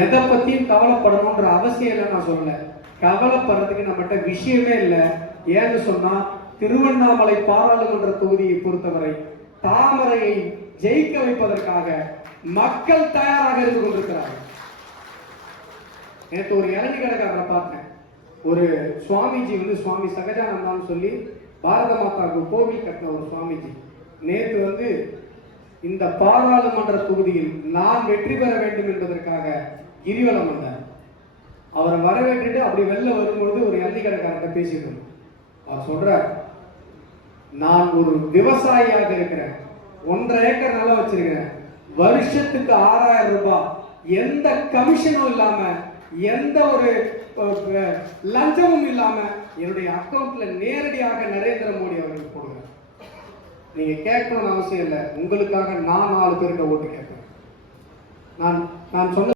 எதை பத்தியும் கவலைப்படணும்ன்ற அவசியம் இல்லை. நான் சொல்லல, கவலைப்படுறதுக்கு நம்மகிட்ட விஷயமே இல்லை. ஏன்னு சொன்னா திருவண்ணாமலை பாராளுமன்ற தொகுதியை பொறுத்தவரை தாமரையை ஜெயிக்க வைப்பதற்காக மக்கள் தயாராக இருந்து கொண்டிருக்கிறார்கள். நேற்று ஒரு இளநீ கடைக்காரரை பார்த்தேன். ஒரு சுவாமிஜி சுவாமி சகஜானந்தான்னு சொல்லி பாரத மாதாவுக்கு கோவில் கட்டின ஒரு சுவாமிஜி நேற்று இந்த பாராளுமன்ற தொகுதியில் நான் வெற்றி பெற வேண்டும் என்பதற்காக கிரிவலம் வந்தார். அவரை வரவேற்றுட்டு அப்படி வெளில வரும்பொழுது ஒரு இளநீ கடைக்காரர்கிட்ட பேசிட்டு அவர் சொல்றார், நான் ஒரு விவசாயியாக இருக்கிறேன், 1.5 ஏக்கர் நிலம் வச்சிருக்கிறேன், வருஷத்துக்கு 6000 ரூபாய், எந்த கமிஷனும் இல்லாம எந்த ஒரு லஞ்சமும் இல்லாம என்னுடைய அக்கௌண்ட்ல நேரடியாக நரேந்திர மோடி அவர்களுக்கு போடுகிறேன். நீங்க கேட்கணும்னு அவசியம் இல்லை, உங்களுக்காக நான் 4 பேருக்கு ஓட்டு கேட்கிறேன். நான் சொன்ன